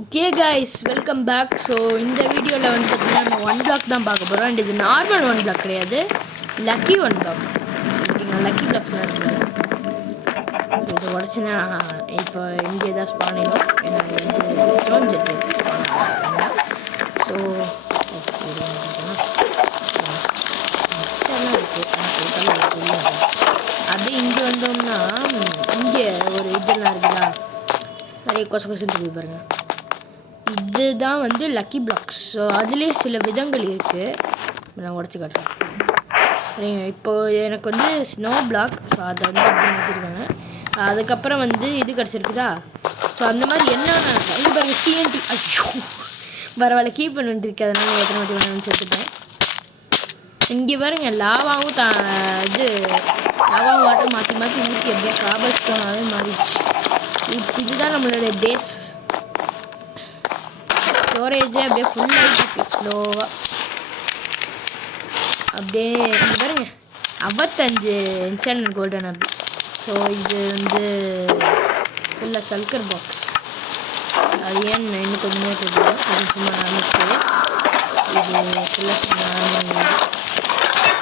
Okay guys, welcome back. So இந்த வீடியோவில் வந்து பார்த்தீங்கன்னா நம்ம ஒன் பிளாக் தான் பார்க்க போகிறோம். அண்ட் இது நார்மல் ஒன் பிளாக் கிடையாது, லக்கி ஒன் பிளாக். பார்த்தீங்கன்னா லக்கி பிளாக்ஸ்லாம் இருக்குது. ஸோ இதை உடச்சுன்னா இப்போ இங்கே தான் ஸ்பான் ஆகிடும். ஏன்னா இது வந்து ஸ்டோன் ஜென்ரேட்டர் ஸ்பான் ஆகும். ஸோ ஓகே அப்படியே இங்கே வந்தோம்னா இங்கே ஒரு இதெல்லாம் இருக்குதா, நிறைய கொசன்னு சொல்லி பாருங்கள். இதுதான் வந்து லக்கி பிளாக்ஸ். ஸோ அதுலேயே சில விதங்கள் இருக்குது, நான் உடச்சி காட்டுறேன். இப்போது எனக்கு வந்து ஸ்னோ பிளாக், ஸோ அதை வந்து அப்படி மாற்றிருக்காங்க. அதுக்கப்புறம் வந்து இது கிடச்சிருக்குதா. ஸோ அந்த மாதிரி என்னென்ன இது பாருங்க, டிஎன்டி. ஐயோ பரவாயில்ல, கீப் பண்ணிட்டுருக்கு. அதனால எத்தனை வாட்டி வேணாலும் சேர்த்துட்டேன். இங்கே பாருங்க, லாவாவும் இது லாவாவும் வாட்டர் மாற்றி மாற்றி ஊற்றி அப்படியே காபல்ஸ் போனாலே மாறிடுச்சு. இதுதான் நம்மளுடைய பேஸ். ஸ்டோரேஜே அப்படியே ஃபுல்லாகிட்டு ஸ்லோவாக அப்படியே இங்கே பாருங்க, 55 என்சான்மென்ட் கோல்டன் அப்படி. ஸோ இது வந்து ஃபுல்லாக சல்கர் பாக்ஸ். அது ஏன் இன்னும் கொஞ்சமே தெரியும். அது சும்மா நார்மல் ஸ்டோரேஜ். இது ஃபுல்லாக நார்மல்.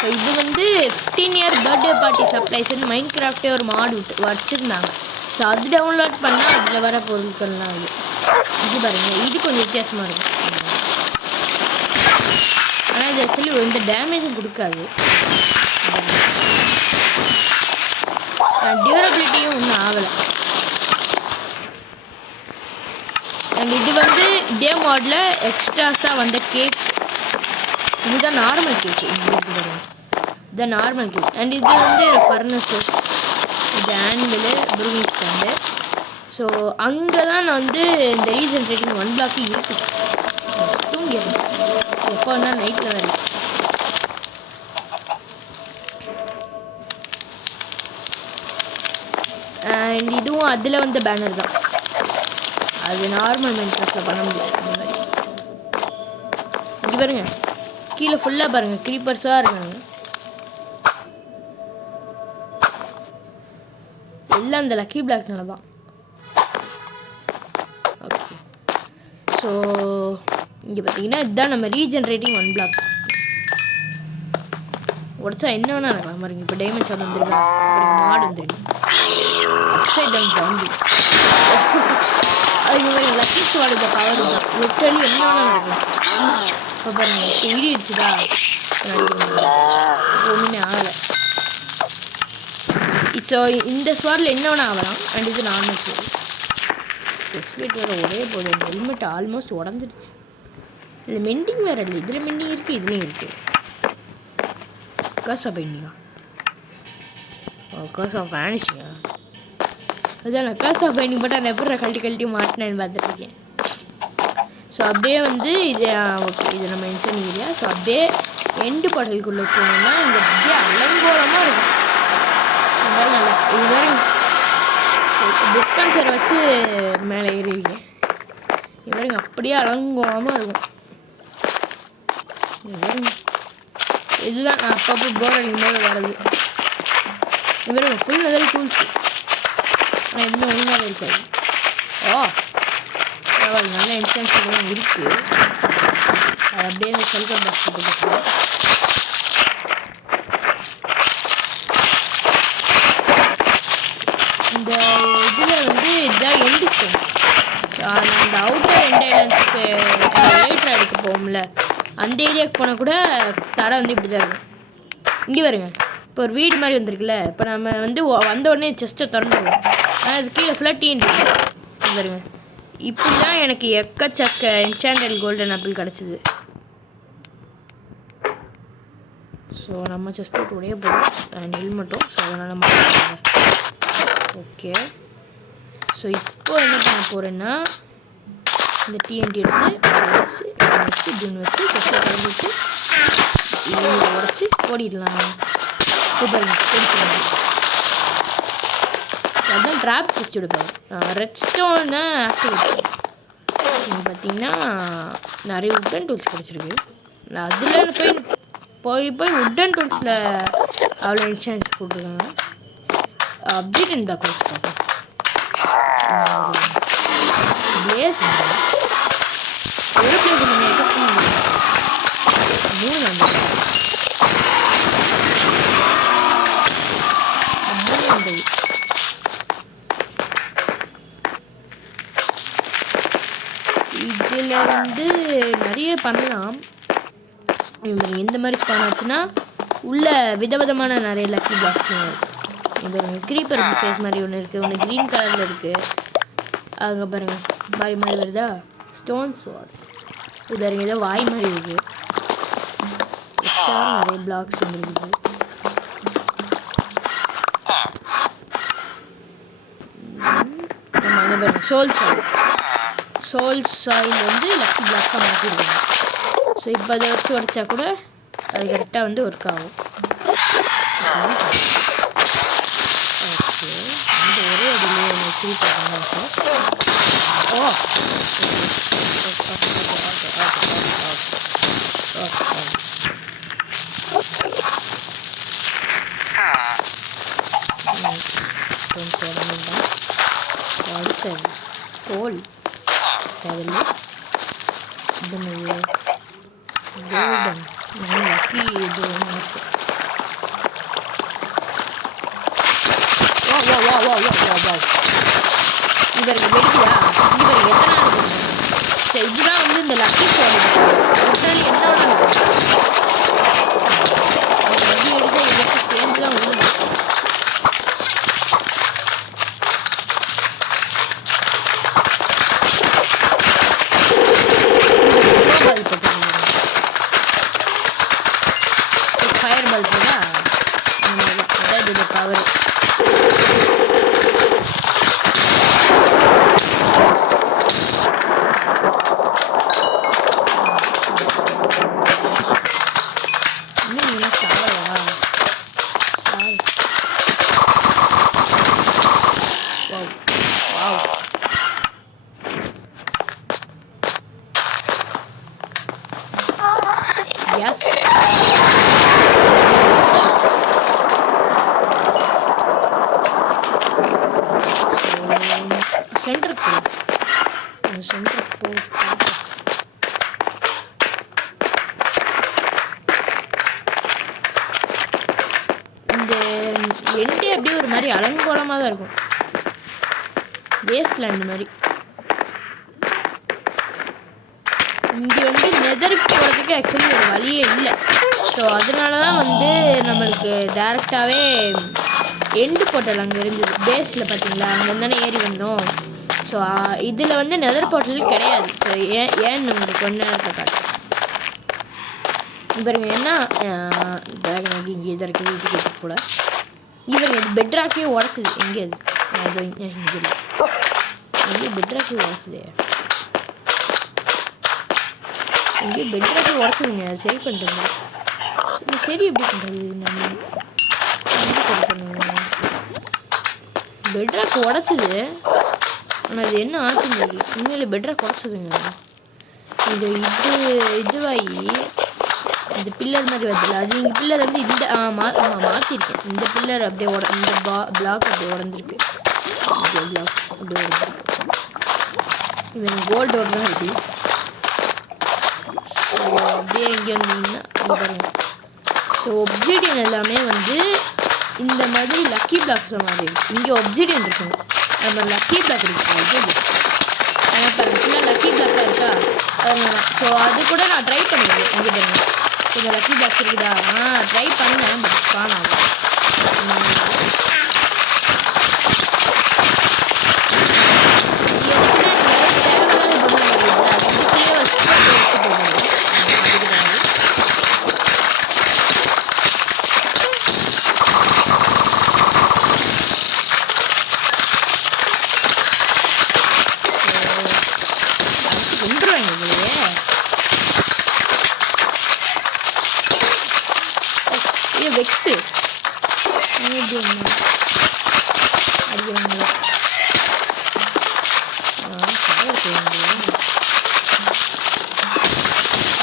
ஸோ இது வந்து 15 இயர் பர்த்டே பார்ட்டி சர்ப்ரைஸ்ன்னு மைண்ட் கிராஃப்டே ஒரு மாடு வச்சுருந்தாங்க. ஸோ அது டவுன்லோட் பண்ணால் அதில் வர பொருட்கள்லாம் அது. இது பாருங்கள், இது கொஞ்சம் வித்தியாசமாக இருக்கும். ஆனால் இது ஆக்சுவலி எந்த டேமேஜும் கொடுக்காது. டியூரபிலிட்டியும் ஒன்றும் ஆகலை. அண்ட் இது வந்து இதே மாடலில் எக்ஸ்ட்ராஸாக வந்த கேக். இதுதான் நார்மல் கேக்கு. இதுதான் நார்மல் கேக். அண்ட் இது வந்து ஃபர்னஸஸ், இது ஆன்விலு, ப்ரூவிங் ஸ்டாண்டு. ஸோ அங்கே தான் நான் வந்து இந்த ரீஜென்ரேட்டிங் ஒன் பிளாக்கு இருக்குது. தூங்கிடுறேன் எப்போ வந்தால் நைட்டில் வேறு. அண்ட் இதுவும் அதில் வந்த பேனர் தான். அது நார்மல் மைன்கிராஃப்டில் பண்ண முடியாது. அந்த மாதிரி இது பாருங்க, கீழே ஃபுல்லாக பாருங்கள் க்ரீப்பர்ஸாக இருக்காங்க. எல்லாம் அந்த லக்கி பிளாக்னால தான். ஓகே, ஸோ இங்கே பார்த்தீங்கன்னா இதுதான் நம்ம ரீஜென்ரேட்டிங் ஒன் பிளாக். உடச்சா என்ன வேணா இருக்கலாம் பாருங்க. இப்போ டைமண்ட் ஷாப் வந்துருக்கா, மாடு வந்துருக்கு, அப்சைட் டவுன் ஜாம்பி. அது மாதிரி லக்கி ஸ்வாடோட பவர் தான். லிட்டரலி என்ன வேணா நடக்கலாம். இப்போ பாருங்க, இப்போ இடிச்சுதா ஒன்றுமே ஆகலை. ஸோ இந்த ஸ்வாடில் என்ன வேணா ஆகலாம். அண்ட் இது நார்மல் ஸ்வாட். ஸ்பீட் வேறு ஒரே போது. ஹெல்மெட் ஆல்மோஸ்ட் உடஞ்சிடுச்சு. இதில் மெண்டிங் வேறு இல்லை. இதில் மெண்டிங் இருக்குது, இதுலேயும் இருக்குது. காசா பெயிண்டிங்கா, காசா வேனிஷிங்கா. அதான் காசா பெயிண்டிங் போட்டால் நான் எப்படி கழட்டி மாட்டினேன்னு பார்த்துட்ருக்கேன். ஸோ அப்படியே வந்து இது ஓகே, இது நம்ம என்சன் ஏரியா. ஸோ அப்படியே எண்டு பாடலுக்குள்ளே போனோம்னா இங்கே அப்படியே அலங்கோலமாக இருக்கும். இது மாதிரி டிஸ்பென்சரை வச்சு மேலே ஏறிருக்கேன். இது மாதிரி அப்படியே அலங்கோலமாக இருக்கும். இதுதான் நான் அப்பப்போ போர் அடிக்கும் போது வர்றது. இது ஃபுல் லெவல் டூல்ஸ். ஆனால் எதுவுமே ஒழுங்காக இருக்காது. ஓ பரவாயில்ல, நல்ல இன்சென்ஸ்லாம் இருக்குது. அது அப்படியே இந்த சல்கர் பாக்ஸ் போட்டுருக்கேன். இந்த இதில் வந்து இதுதான் எண்டு ஸ்டோன். அந்த அவுட்டர் எண்ட் ஐலண்ட்ஸ்க்கு லேட்டர் அடிக்க போகும்ல, அந்த ஏரியாவுக்கு போனால் கூட தரை வந்து இப்படி தான் இருக்கும். இங்கே வருங்க, இப்போ ஒரு வீடு மாதிரி வந்துருக்குல்ல. இப்போ நம்ம வந்து வந்த உடனே செஸ்ட்டை திறந்துடுவோம். ஆனால் அது கீழே ஃபுல்லாக டீன்ட்டு வருங்க. இப்படி தான் எனக்கு எக்கச்சக்க என்சாண்டல் கோல்டன் ஆப்பிள் கிடச்சிது. ஸோ நம்ம செஸ்ட் போட்டுடைய போதும் ஹெல்மெட்டும். ஸோ அதனால் மாட்டாங்க. ஓகே, ஸோ இப்போ என்ன பண்ண போகிறேன்னா இந்த டிஎன்டி எடுத்து வச்சு ஜூன் வச்சு செஸ்ட்டில் கலந்துட்டு உடச்சி ஓடிடலாம். அதுதான் ட்ராப் செஸ்ட் எடுப்பாங்க. ரெட் ஸ்டோன் தான் ஆக்டிவேட். பார்த்தீங்கன்னா நிறைய உட்டன் டூல்ஸ் கிடச்சிருக்கு. நான் அதில் போய் உட்டன் டூல்ஸில் அவ்வளோ இன்சூரன்ஸ் போட்டிருக்காங்க. அப்டேட் அண்ட் டாக்குமெண்ட்ஸ் பார்ப்போம். பிளேஸ் இதில் வந்து நிறைய பண்ணலாம். இந்த மாதிரி ஸ்பான் ஆச்சுன்னா உள்ள விதவிதமான நிறைய லக்கி பிளாக்ஸ் பாருங்க. க்ரீப்பர் ஃபேஸ் மாதிரி ஒன்று இருக்குது, ஒன்று க்ரீன் கலரில் இருக்குது. அங்கே பாருங்கள் மாறி மாறி வருதா. ஸ்டோன் ஸ்வாட் இது பாருங்க, ஏதோ வாய் மாதிரி இருக்குது. நிறைய பிளாக்ஸ் வந்துருக்குது. நம்ம அங்கே பாருங்க சோல் சாயில் வந்து லக்கி பிளாக்காக மாற்றிருக்காங்க. ஸோ இப்போ அதை வச்சு உடச்சா கூட அது கரெக்டாக வந்து ஒர்க் ஆகும். ஓகே, இந்த ஒரே அடியிலே வச்சு ஓ அடுத்தது கோல் தேவையில்லை. கோல்டன் லக்கி இது இவருக்கு வெடிக்குதா? இவருக்கு எத்தனாவது? சரி, இதுதான் வந்து இந்த லக்கி கோல். என்னோட வெடி அடிச்சா இதற்கு சேர்ந்து தான் உள்ள ஃபயர் பல்புனா அதாவது இது பவர். இன்னும் நீங்கள் சாவலையா? Yes. சென்டர் போ. இந்த எண்டே அப்படியே ஒரு மாதிரி அலங்கோலமாக தான் இருக்கும், வேஸ்ட்லேண்ட் மாதிரி. இங்கே வந்து நெதருக்கு போகிறதுக்கு ஆக்சுவலி ஒரு வழியே இல்லை. ஸோ அதனால தான் வந்து நம்மளுக்கு டேரெக்டாகவே எண்டு போர்ட்டல் அங்கே இருந்தது. பேஸில் பார்த்தீங்களா, அங்கே தானே ஏறி வந்தோம். ஸோ இதில் வந்து நெதர் போர்ட்டல் கிடையாது. ஸோ ஏன்னு நம்மளுக்கு ஒன்று நேரத்தை காட்டு இவருங்க என்ன ட்ராகன் இங்கே இதாக இருக்குது. இது கேட்டு போல இவருங்க இது பெட்ராக்கே உடச்சிது. எங்கே அது இங்கே இல்லை, எங்கே பெட்ராக்கே உடச்சிது. இங்கே பெட்ராக்கே உடச்சிதுங்க. சரி பண்ணுறேங்க. சரி எப்படி பண்ணுறது? நம்ம சரி பண்ணுவோம். பெட்ராக் உடச்சிது, ஆனால் இது என்ன ஆச்சுன்னு தெரியல. உண்மையில பெட்ராக் உடச்சிதுங்க. இதுவாகி இந்த பில்லர் மாதிரி வருதுல்ல, அது இந்த பில்லர் வந்து இந்த மாற்றிருக்கேன். இந்த பில்லர் அப்படியே இந்த பிளாக் அப்படியே உடஞ்சிருக்கு. பிளாக் அப்படியே உடஞ்சிருக்கு. இவன் கோல்டு ஒன்று தான் இருக்குது. ஸோ அப்படியே இங்கே வந்தீங்கன்னா பாருங்க. ஸோ ஒப்சிடியன் எல்லாமே வந்து இந்த மாதிரி லக்கி பிளாக்ஸ் மாதிரி இருக்குது. இங்கே ஒப்சிடியன் இருக்குங்க, நம்ம லக்கி பிளாக் இருக்குது. இது ஆனால் பாருங்க ஃபுல்லாக லக்கி பிளாக்காக இருக்கா, அதனால. ஸோ அது கூட நான் ட்ரை பண்ணிடுவேன். இங்கே பாருங்க கொஞ்சம் லக்கி பிளாக்ஸ் இருக்குதா, ட்ரை பண்ணேன், பட் ஸ்பான் ஆகும். வெக்ஸு அடிக்கிறாங்க.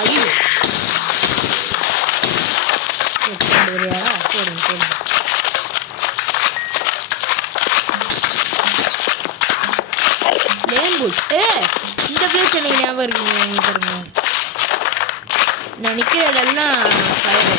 ஐயோ போடுங்க போடுங்க. லேம்பூட்ஸ் இந்த பிளேஸ் எனக்கு ஞாபகம் இருக்குங்க. பாருங்க நான் நிற்கிற இடம்லாம் ஃபயர்.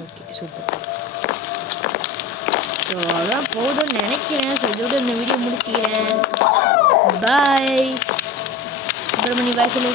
Okay super. ஸோ அதான் போதும்னு நினைக்கிறேன். ஸோ இதோட இந்த வீடியோ முடிச்சுக்கிறேன். பாய். சுப்பிரமணி பாய் சொல்லு.